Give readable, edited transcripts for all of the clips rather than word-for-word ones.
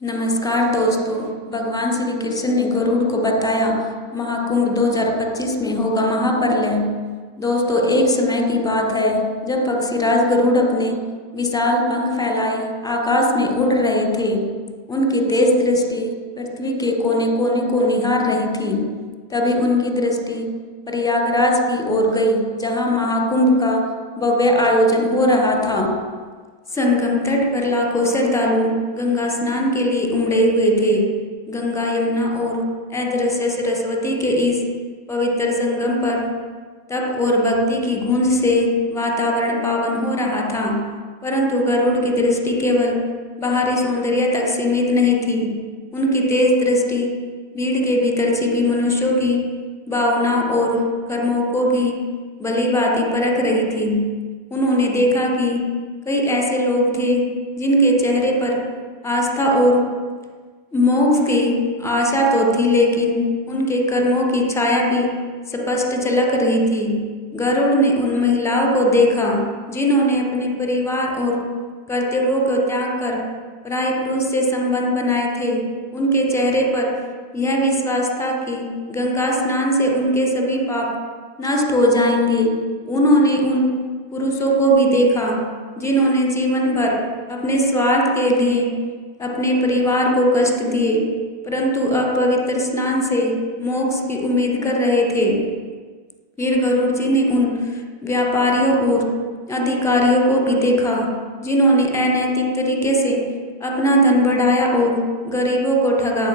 नमस्कार दोस्तों। भगवान श्री कृष्ण ने गरुड़ को बताया महाकुंभ 2025 में होगा महाप्रलय। दोस्तों, एक समय की बात है जब पक्षीराज गरुड़ अपने विशाल पंख फैलाए आकाश में उड़ रहे थे। उनकी तेज दृष्टि पृथ्वी के कोने कोने को निहार रही थी। तभी उनकी दृष्टि प्रयागराज की ओर गई, जहां महाकुंभ का भव्य आयोजन हो रहा था। संगम तट पर लाखों श्रद्धालु गंगा स्नान के लिए उमड़े हुए थे। गंगा, यमुना और अदृश्य सरस्वती के इस पवित्र संगम पर तप और भक्ति की गूंज से वातावरण पावन हो रहा था। परंतु गरुड़ की दृष्टि केवल बाहरी सौंदर्य तक सीमित नहीं थी। उनकी तेज दृष्टि भीड़ के भीतर छिपी मनुष्यों की भावना और कर्मों को भी भली भांति परख रही थी। उन्होंने देखा कि कई ऐसे लोग थे जिनके चेहरे पर आस्था और मोक्ष की आशा तो थी, लेकिन उनके कर्मों की छाया भी स्पष्ट झलक रही थी। गरुड़ ने उन महिलाओं को देखा जिन्होंने अपने परिवार और कर्तव्यों को त्याग कर पराये पुरुष से संबंध बनाए थे। उनके चेहरे पर यह विश्वास था कि गंगा स्नान से उनके सभी पाप नष्ट हो जाएंगे। उन्होंने उन पुरुषों को भी देखा जिन्होंने जीवन भर अपने स्वार्थ के लिए अपने परिवार को कष्ट दिए, परंतु अब पवित्र स्नान से मोक्ष की उम्मीद कर रहे थे। फिर गरुड़ जी ने उन व्यापारियों और अधिकारियों को भी देखा जिन्होंने अनैतिक तरीके से अपना धन बढ़ाया और गरीबों को ठगा।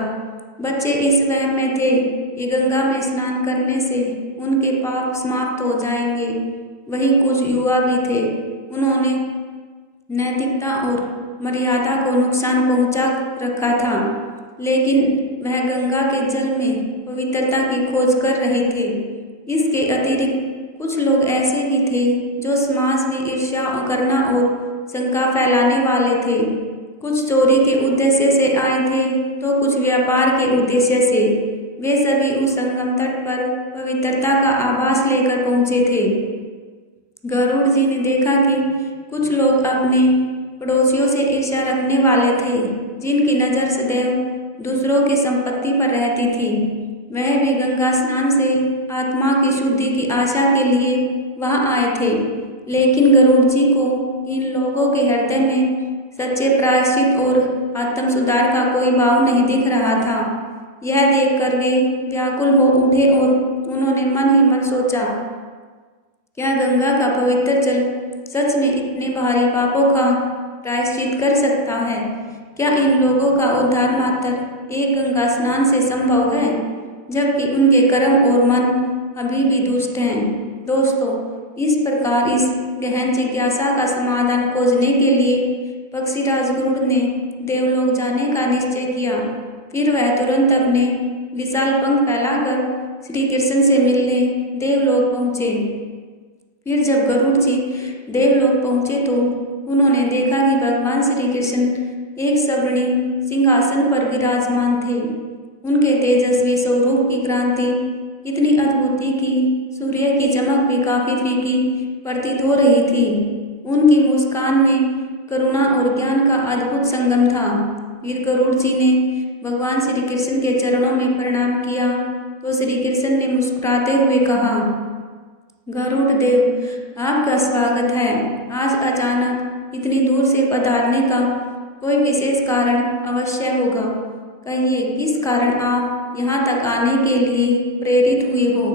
बच्चे इस वहम में थे कि गंगा में स्नान करने से उनके पाप समाप्त हो जाएंगे। वहीं कुछ युवा भी थे, उन्होंने नैतिकता और मर्यादा को नुकसान पहुंचा रखा था, लेकिन वह गंगा के जल में पवित्रता की खोज कर रहे थे। इसके अतिरिक्त कुछ लोग ऐसे भी थे जो समाज में ईर्ष्या करना और शंका फैलाने वाले थे। कुछ चोरी के उद्देश्य से आए थे तो कुछ व्यापार के उद्देश्य से। वे सभी उस संगम तट पर पवित्रता का आभास लेकर पहुंचे थे। गरुड़ जी ने देखा कि कुछ लोग अपने पड़ोसियों से ईर्ष्या रखने वाले थे, जिनकी नज़र सदैव दूसरों की संपत्ति पर रहती थी। वह भी गंगा स्नान से आत्मा की शुद्धि की आशा के लिए वहां आए थे, लेकिन गरुड़ जी को इन लोगों के हृदय में सच्चे प्रायश्चित और आत्म सुधार का कोई भाव नहीं दिख रहा था। यह देखकर वे व्याकुल हो उठे और उन्होंने मन ही मन सोचा, क्या गंगा का पवित्र जल सच में इतने भारी पापों का प्रायश्चित कर सकता है? क्या इन लोगों का उद्धार मात्र एक गंगा स्नान से संभव है, जबकि उनके कर्म और मन अभी भी दुष्ट हैं? दोस्तों, इस प्रकार इस गहन जिज्ञासा का समाधान खोजने के लिए पक्षीराज गरुड़ ने देवलोक जाने का निश्चय किया। फिर वह तुरंत अपने विशाल पंख फैलाकर श्री कृष्ण से मिलने देवलोक पहुँचे। फिर जब गरुड़ जी देवलोक पहुँचे तो उन्होंने देखा कि भगवान श्री कृष्ण एक स्वर्णिम सिंहासन पर विराजमान थे। उनके तेजस्वी स्वरूप की क्रांति इतनी अद्भुत थी कि सूर्य की चमक भी काफी फीकी प्रतीत हो रही थी। उनकी मुस्कान में करुणा और ज्ञान का अद्भुत संगम था। फिर गरुड़ जी ने भगवान श्री कृष्ण के चरणों में प्रणाम किया तो श्री कृष्ण ने मुस्कुराते हुए कहा, गरुड़ देव, आपका स्वागत है। आज अचानक इतनी दूर से पधारने का कोई विशेष कारण अवश्य होगा। कहिए, किस कारण आप यहाँ तक आने के लिए प्रेरित हुए हो?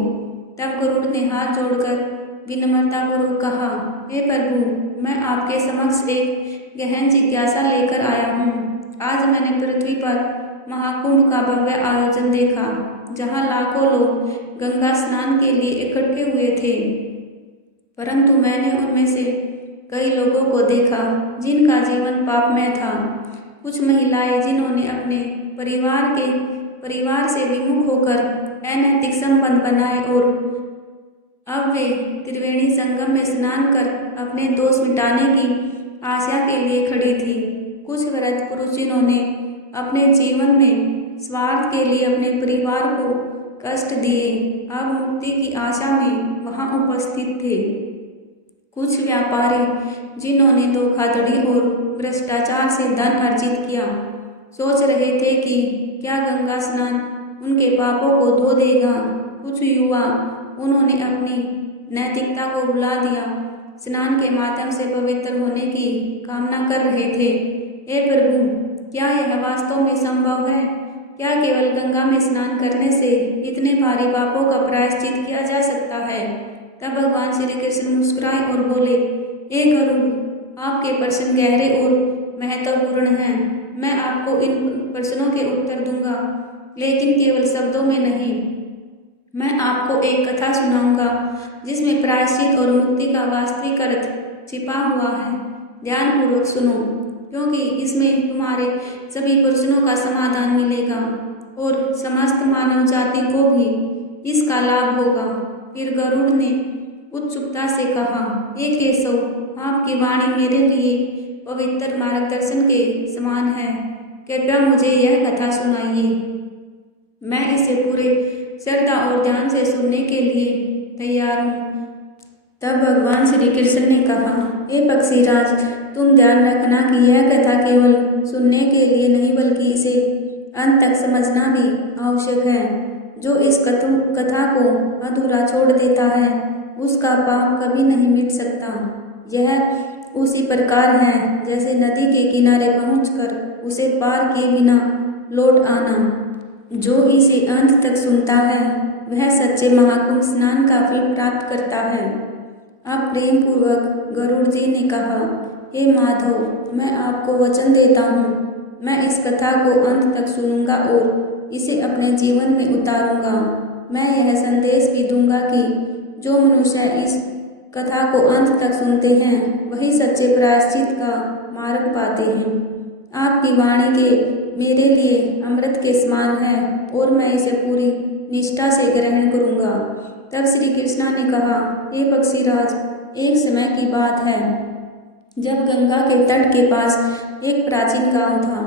तब गरुड़ ने हाथ जोड़कर विनम्रतापूर्वक कहा, हे प्रभु, मैं आपके समक्ष एक गहन जिज्ञासा लेकर आया हूँ। आज मैंने पृथ्वी पर महाकुंभ का भव्य आयोजन देखा, जहाँ लाखों लोग गंगा स्नान के लिए इकट्ठे हुए थे, परंतु मैंने उनमें से कई लोगों को देखा जिनका जीवन पापमय था। कुछ महिलाएं जिन्होंने अपने परिवार से विमुख होकर अनैतिक संबंध बनाए और अब वे त्रिवेणी संगम में स्नान कर अपने दोष मिटाने की आशा के लिए खड़ी थी। कुछ वृद्ध पुरुष जिन्होंने अपने जीवन में स्वार्थ के लिए अपने परिवार को कष्ट दिए, अब मुक्ति की आशा में वहां उपस्थित थे। कुछ व्यापारी जिन्होंने धोखाधड़ी और भ्रष्टाचार से धन अर्जित किया, सोच रहे थे कि क्या गंगा स्नान उनके पापों को धो देगा। कुछ युवा उन्होंने अपनी नैतिकता को भुला दिया, स्नान के माध्यम से पवित्र होने की कामना कर रहे थे। हे प्रभु, क्या यह वास्तव में संभव है? क्या केवल गंगा में स्नान करने से इतने भारी पापों का प्रायश्चित किया जा सकता है? तब भगवान श्री कृष्ण मुस्कुराए और बोले, हे गरुड़, आपके प्रश्न गहरे और महत्वपूर्ण हैं। मैं आपको इन प्रश्नों के उत्तर दूंगा, लेकिन केवल शब्दों में नहीं। मैं आपको एक कथा सुनाऊंगा जिसमें प्रायश्चित और मुक्ति का वास्तविक अर्थ छिपा हुआ है। ध्यानपूर्वक सुनो, क्योंकि इसमें तुम्हारे सभी प्रश्नों का समाधान मिलेगा और समस्त मानव जाति को भी इसका लाभ होगा। फिर गरुड़ ने उत्सुकता से कहा, हे केशव, आपकी वाणी मेरे लिए पवित्र मार्गदर्शन के समान है। कृपया मुझे यह कथा सुनाइए। मैं इसे पूरे श्रद्धा और ध्यान से सुनने के लिए तैयार हूँ। तब भगवान श्री कृष्ण ने कहा, हे पक्षीराज, तुम ध्यान रखना कि यह कथा केवल सुनने के लिए नहीं बल्कि इसे अंत तक समझना भी आवश्यक है। जो इस कथा को अधूरा छोड़ देता है उसका पाप कभी नहीं मिट सकता। यह उसी प्रकार है जैसे नदी के किनारे पहुंचकर उसे पार किए बिना लौट आना। जो इसे अंत तक सुनता है वह सच्चे महाकुंभ स्नान का फल प्राप्त करता है। अब प्रेम पूर्वक गरुड़ जी ने कहा, हे माधव, मैं आपको वचन देता हूँ, मैं इस कथा को अंत तक सुनूंगा और इसे अपने जीवन में उतारूंगा। मैं यह संदेश भी दूंगा कि जो मनुष्य इस कथा को अंत तक सुनते हैं वही सच्चे प्रायश्चित का मार्ग पाते हैं। आपकी वाणी के मेरे लिए अमृत के समान है और मैं इसे पूरी निष्ठा से ग्रहण करूंगा। तब श्री कृष्णा ने कहा, हे पक्षीराज, एक समय की बात है जब गंगा के तट के पास एक प्राचीन गांव था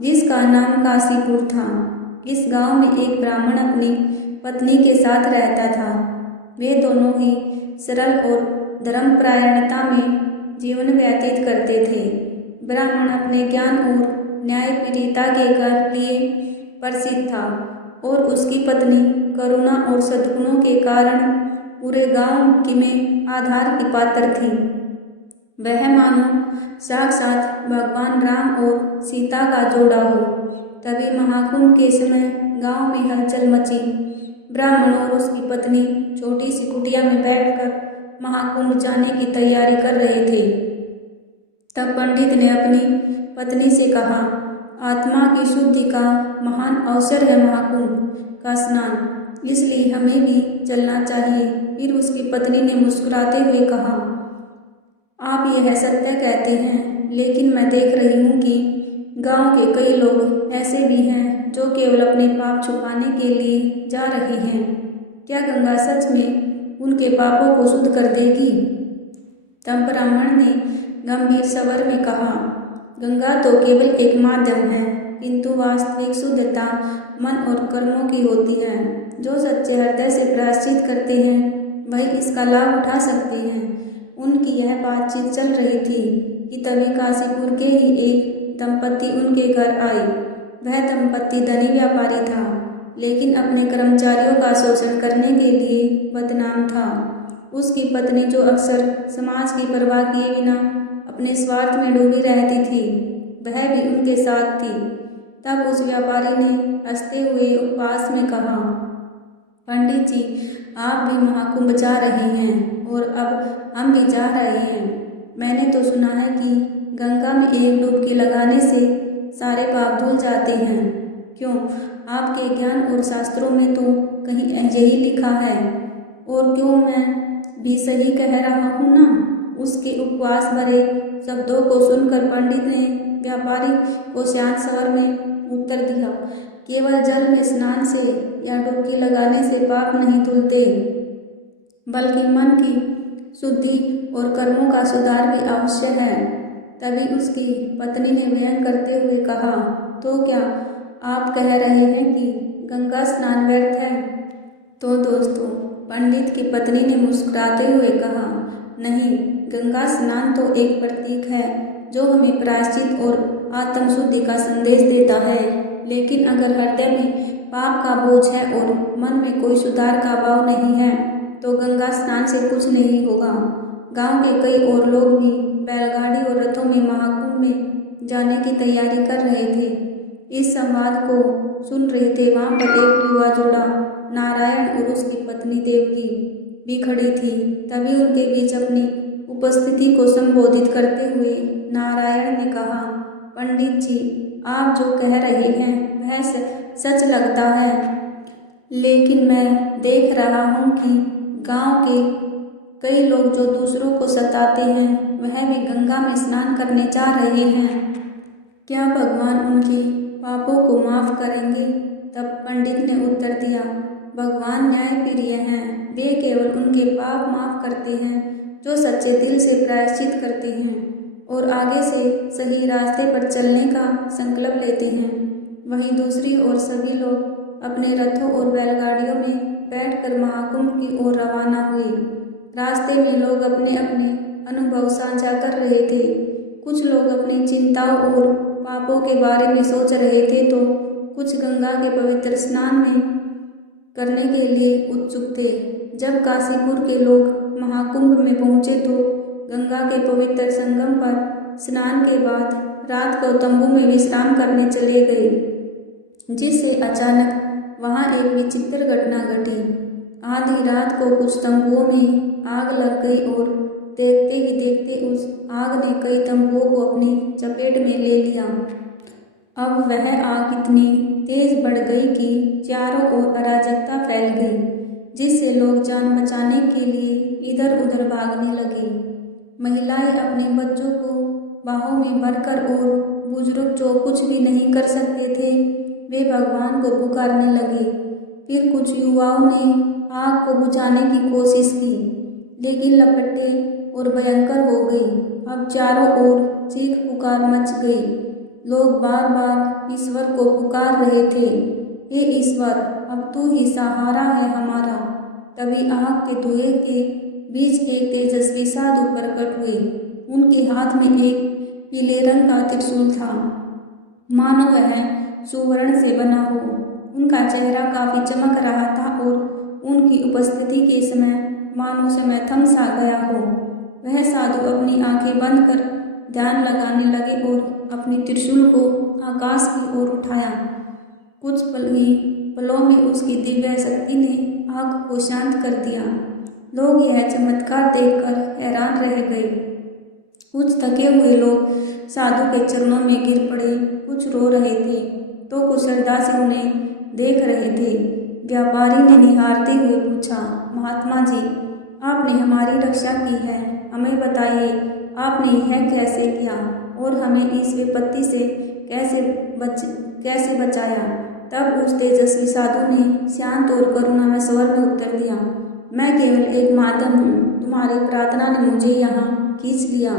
जिसका नाम काशीपुर था। इस गांव में एक ब्राह्मण अपनी पत्नी के साथ रहता था। वे दोनों ही सरल और धर्मपरायणता में जीवन व्यतीत करते थे। ब्राह्मण अपने ज्ञान और न्यायप्रियता के लिए प्रसिद्ध था और उसकी पत्नी करुणा और सद्गुणों के कारण पूरे गांव की में आधार की पात्र थी। वह मानो साक्षात भगवान राम और सीता का जोड़ा हो। तभी महाकुंभ के समय गांव में हलचल मची। ब्राह्मण और उसकी पत्नी छोटी सी कुटिया में बैठकर महाकुंभ जाने की तैयारी कर रहे थे। तब पंडित ने अपनी पत्नी से कहा, आत्मा की शुद्धि का महान अवसर है महाकुंभ का स्नान, इसलिए हमें भी चलना चाहिए। फिर उसकी पत्नी ने मुस्कुराते हुए कहा, आप यह सत्य कहते हैं, लेकिन मैं देख रही हूँ कि गांव के कई लोग ऐसे भी हैं जो केवल अपने पाप छुपाने के लिए जा रहे हैं। क्या गंगा सच में उनके पापों को शुद्ध कर देगी? तब ब्राह्मण ने गंभीर स्वर में कहा, गंगा तो केवल एक माध्यम है, किंतु वास्तविक शुद्धता मन और कर्मों की होती है। जो सच्चे हृदय से प्रायश्चित करते हैं वही इसका लाभ उठा सकते हैं। उनकी यह बातचीत चल रही थी कि तभी काशीपुर के ही एक दंपति उनके घर आए। वह दंपति धनी व्यापारी था, लेकिन अपने कर्मचारियों का शोषण करने के लिए बदनाम था। उसकी पत्नी, जो अक्सर समाज की परवाह किए बिना अपने स्वार्थ में डूबी रहती थी, वह भी उनके साथ थी। तब उस व्यापारी ने हंसते हुए उपवास में कहा, पंडित जी, आप भी महाकुंभ जा रहे हैं और अब हम भी जा रहे हैं। मैंने तो सुना है कि गंगा में एक डुबकी लगाने से सारे पाप धुल जाते हैं। क्यों, आपके ज्ञान और शास्त्रों में तो कहीं यही लिखा है, और क्यों मैं भी सही कह रहा हूँ ना? उसके उपवास भरे शब्दों को सुनकर पंडित ने व्यापारी को शांत स्वर में उत्तर दिया, केवल जल में स्नान से या डुबकी लगाने से पाप नहीं धुलते, बल्कि मन की शुद्धि और कर्मों का सुधार भी आवश्यक है। तभी उसकी पत्नी ने व्यंग करते हुए कहा, तो क्या आप कह रहे हैं कि गंगा स्नान व्यर्थ है? तो दोस्तों, पंडित की पत्नी ने मुस्कुराते हुए कहा, नहीं, गंगा स्नान तो एक प्रतीक है जो हमें प्रायश्चित और आत्म शुद्धि का संदेश देता है। लेकिन अगर हृदय में पाप का बोझ है और मन में कोई सुधार का भाव नहीं है तो गंगा स्नान से कुछ नहीं होगा। गांव के कई और लोग भी बैलगाड़ी और रथों में महाकुंभ में जाने की तैयारी कर रहे थे। इस संवाद को सुन रहे थे। वहां पर एक युवा जोड़ा नारायण और उसकी पत्नी देवकी भी खड़ी थी। तभी उनके बीच अपनी उपस्थिति को संबोधित करते हुए नारायण ने कहा, पंडित जी, आप जो कह रहे हैं वह सच लगता है, लेकिन मैं देख रहा हूँ कि गांव के कई लोग जो दूसरों को सताते हैं वह भी गंगा में स्नान करने जा रहे हैं। क्या भगवान उनके पापों को माफ करेंगे? तब पंडित ने उत्तर दिया, भगवान न्यायप्रिय हैं। वे केवल उनके पाप माफ करते हैं जो सच्चे दिल से प्रायश्चित करते हैं और आगे से सही रास्ते पर चलने का संकल्प लेते हैं। वहीं दूसरी ओर सभी लोग अपने रथों और बैलगाड़ियों में बैठकर महाकुंभ की ओर रवाना हुए। रास्ते में लोग अपने अपने अनुभव साझा कर रहे थे। कुछ लोग अपनी चिंताओं और पापों के बारे में सोच रहे थे तो कुछ गंगा के पवित्र स्नान में करने के लिए उत्सुक थे। जब काशीपुर के लोग महाकुंभ में पहुंचे तो गंगा के पवित्र संगम पर स्नान के बाद रात को तंबू में विश्राम करने चले गए, जिससे अचानक वहां एक विचित्र घटना घटी। आधी रात को कुछ तंबुओं में आग लग गई और देखते ही देखते उस आग ने कई तंबुओं को अपनी चपेट में ले लिया। अब वह आग इतनी तेज बढ़ गई कि चारों ओर अराजकता फैल गई, जिससे लोग जान बचाने के लिए इधर उधर भागने लगे। महिलाएं अपने बच्चों को बाहों में भरकर और बुजुर्ग जो कुछ भी नहीं कर सकते थे वे भगवान को पुकारने लगे। फिर कुछ युवाओं ने आग को बुझाने की कोशिश की, लेकिन लपटें और भयंकर हो गई। अब चारों ओर चीख पुकार मच गई। लोग बार बार ईश्वर को पुकार रहे थे, हे ईश्वर, अब तू ही सहारा है हमारा। तभी आग के धुएं के बीच एक तेजस्वी साधु प्रकट हुए। उनके हाथ में एक पीले रंग का त्रिशूल था, मानो वह सुवर्ण से बना हो। उनका चेहरा काफी चमक रहा था और उनकी उपस्थिति के समय मानो समय थम सा गया हो। वह साधु अपनी आंखें बंद कर ध्यान लगाने लगे और अपने त्रिशूल को आकाश की ओर उठाया। कुछ पलों में उसकी दिव्य शक्ति ने आग को शांत कर दिया। लोग यह चमत्कार देखकर हैरान रह गए। कुछ थके हुए लोग साधु के चरणों में गिर पड़े, कुछ रो रहे थे तो कुछ श्रद्धा से उन्हें देख रहे थे। व्यापारी ने निहारते हुए पूछा, महात्मा जी, आपने हमारी रक्षा की है, हमें बताइए आपने यह कैसे किया और हमें इस विपत्ति से कैसे बचाया? तब उस तेजस्वी साधु ने शांत और करुणामय स्वर में उत्तर दिया, मैं केवल एक माध्यम हूँ। तुम्हारी प्रार्थना ने मुझे यहाँ खींच लिया,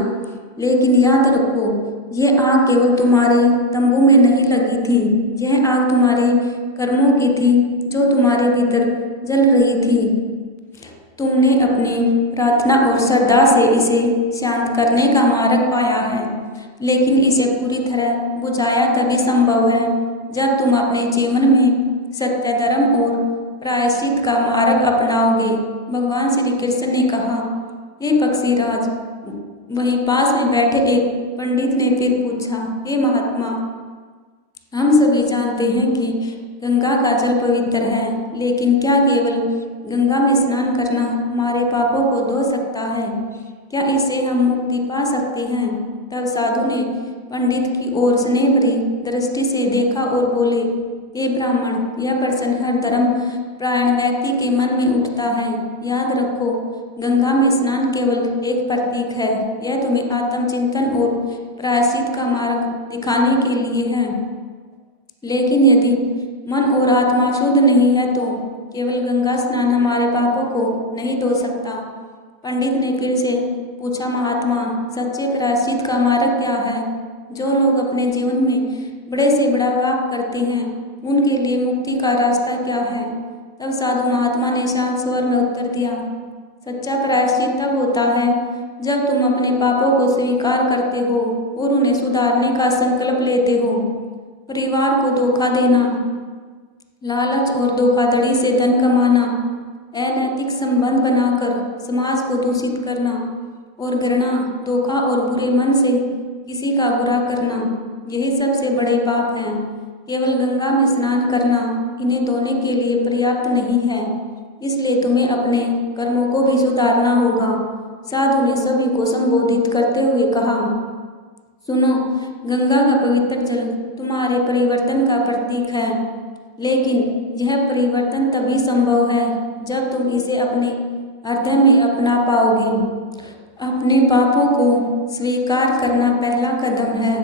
लेकिन याद रखो, यह आग केवल तुम्हारे तंबू में नहीं लगी थी। यह आग तुम्हारे कर्मों की थी जो तुम्हारे भीतर जल रही थी। तुमने अपनी प्रार्थना और श्रद्धा से इसे शांत करने का मार्ग पाया है, लेकिन इसे पूरी तरह बुझाया तभी संभव है जब तुम अपने जीवन में सत्य, धर्म और प्रायश्चित का मार्ग अपनाओगे। भगवान श्री कृष्ण ने कहा, हे पक्षीराज। वहीं पास में बैठे एक पंडित ने फिर पूछा, हे महात्मा, हम सभी जानते हैं कि गंगा का जल पवित्र है, लेकिन क्या केवल गंगा में स्नान करना हमारे पापों को धो सकता है? क्या इससे हम मुक्ति पा सकते हैं? तब साधु ने पंडित की ओर स्नेह भरी दृष्टि से देखा और बोले, हे ब्राह्मण, यह प्रश्न हर धर्म प्रायण व्यक्ति के मन में उठता है। याद रखो, गंगा में स्नान केवल एक प्रतीक है। यह तुम्हें आत्मचिंतन और प्रायश्चित का मार्ग दिखाने के लिए है, लेकिन यदि मन और आत्मा शुद्ध नहीं है तो केवल गंगा स्नान हमारे पापों को नहीं धो सकता। पंडित ने फिर से पूछा, महात्मा, सच्चे प्रायश्चित का मार्ग क्या है? जो लोग अपने जीवन में बड़े से बड़ा पाप करते हैं उनके लिए मुक्ति का रास्ता क्या है? तब साधु महात्मा ने शांत स्वर में उत्तर दिया, सच्चा प्रायश्चित तब होता है जब तुम अपने पापों को स्वीकार करते हो और उन्हें सुधारने का संकल्प लेते हो। परिवार को धोखा देना, लालच और धोखाधड़ी से धन कमाना, अनैतिक संबंध बनाकर समाज को दूषित करना और घृणा, धोखा और बुरे मन से किसी का बुरा करना, यही सबसे बड़े पाप हैं। केवल गंगा में स्नान करना इन्हें धोने के लिए पर्याप्त नहीं है, इसलिए तुम्हें अपने कर्मों को भी सुधारना होगा। साधु ने सभी को संबोधित करते हुए कहा, सुनो, गंगा का पवित्र जल तुम्हारे परिवर्तन का प्रतीक है, लेकिन यह परिवर्तन तभी संभव है जब तुम इसे अपने हृदय में अपना पाओगे। अपने पापों को स्वीकार करना पहला कदम है,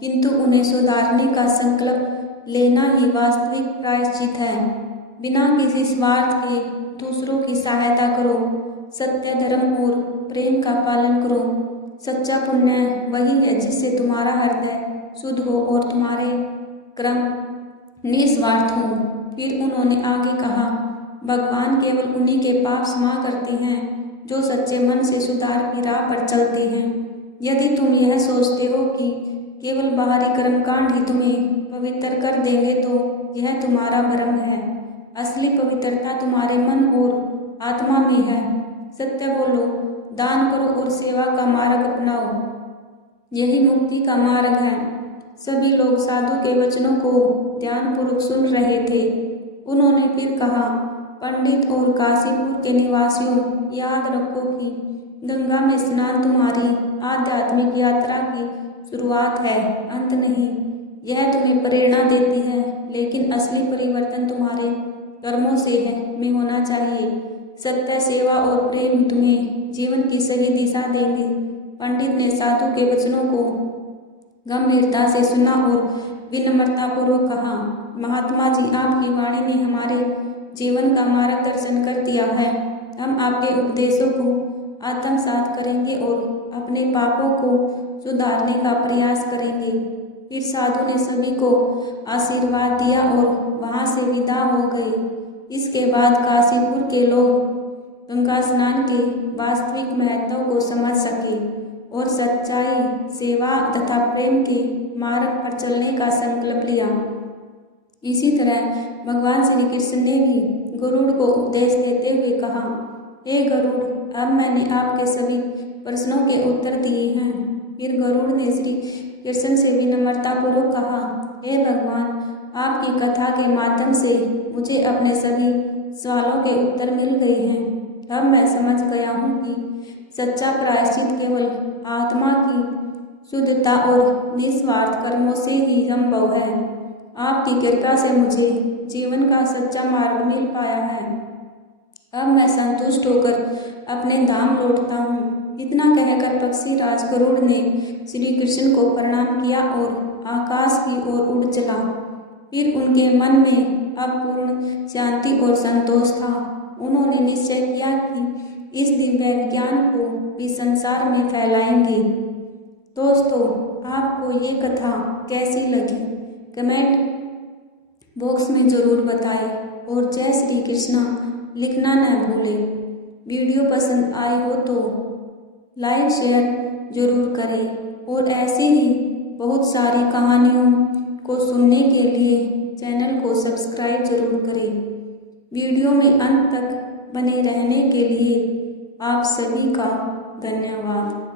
किंतु उन्हें सुधारने का संकल्प लेना ही वास्तविक प्रायश्चित है। बिना किसी स्वार्थ के दूसरों की सहायता करो, सत्य, धर्म और प्रेम का पालन करो। सच्चा पुण्य वही है जिससे तुम्हारा हृदय शुद्ध हो और तुम्हारे कर्म निस्वार्थ हो। फिर उन्होंने आगे कहा, भगवान केवल उन्हीं के पाप क्षमा करते हैं जो सच्चे मन से सुधार की राह पर चलते हैं। यदि तुम यह सोचते हो कि केवल बाहरी कर्मकांड ही तुम्हें पवित्र कर देंगे तो यह तुम्हारा भ्रम है। असली पवित्रता तुम्हारे मन और आत्मा में है। सत्य बोलो, दान करो और सेवा का मार्ग अपनाओ, यही मुक्ति का मार्ग है। सभी लोग साधु के वचनों को ध्यानपूर्वक सुन रहे थे। उन्होंने फिर कहा, पंडित और काशीपुर के निवासियों, याद रखो कि गंगा में स्नान तुम्हारी आध्यात्मिक यात्रा की शुरुआत है, अंत नहीं। यह तुम्हें प्रेरणा देती है, लेकिन असली परिवर्तन तुम्हारे कर्मों से में होना चाहिए। सत्य, सेवा और प्रेम तुम्हें जीवन की सही दिशा देंगे। पंडित ने साधु के वचनों को गंभीरता से सुना और विनम्रतापूर्वक कहा, महात्मा जी, आपकी वाणी ने हमारे जीवन का मार्गदर्शन कर दिया है। हम आपके उपदेशों को आत्मसात करेंगे और अपने पापों को सुधारने का प्रयास करेंगे। फिर साधु ने सभी को आशीर्वाद दिया और वहां से विदा हो गए। इसके बाद काशीपुर के लोग गंगा स्नान के वास्तविक महत्व को समझ सके और सच्चाई, सेवा तथा प्रेम के मार्ग पर चलने का संकल्प लिया। इसी तरह भगवान श्री कृष्ण ने भी गरुड़ को उपदेश देते हुए कहा, हे गरुड़, अब मैंने आपके सभी प्रश्नों के उत्तर दिए हैं। फिर गरुड़ ने श्री कृष्ण से विनम्रतापूर्वक कहा, हे भगवान, आपकी कथा के माध्यम से मुझे अपने सभी सवालों के उत्तर मिल गए हैं। अब मैं समझ गया हूँ कि सच्चा प्रायश्चित केवल आत्मा की शुद्धता और निस्वार्थ कर्मों से ही संभव है। आपकी कृपा से मुझे जीवन का सच्चा मार्ग मिल पाया है। अब मैं संतुष्ट होकर अपने धाम लौटता हूँ। इतना कहकर पक्षीराज गरुड़ ने श्री कृष्ण को प्रणाम किया और आकाश की ओर उड़ चला। फिर उनके मन में अब पूर्ण शांति और संतोष था। उन्होंने निश्चय किया कि इस दिव्य ज्ञान को भी संसार में फैलाएंगे। दोस्तों, आपको ये कथा कैसी लगी कमेंट बॉक्स में ज़रूर बताएं और जय श्री कृष्णा लिखना न भूलें। वीडियो पसंद आई हो तो लाइक शेयर जरूर करें और ऐसी ही बहुत सारी कहानियों को सुनने के लिए चैनल को सब्सक्राइब जरूर करें। वीडियो में अंत तक बने रहने के लिए आप सभी का धन्यवाद।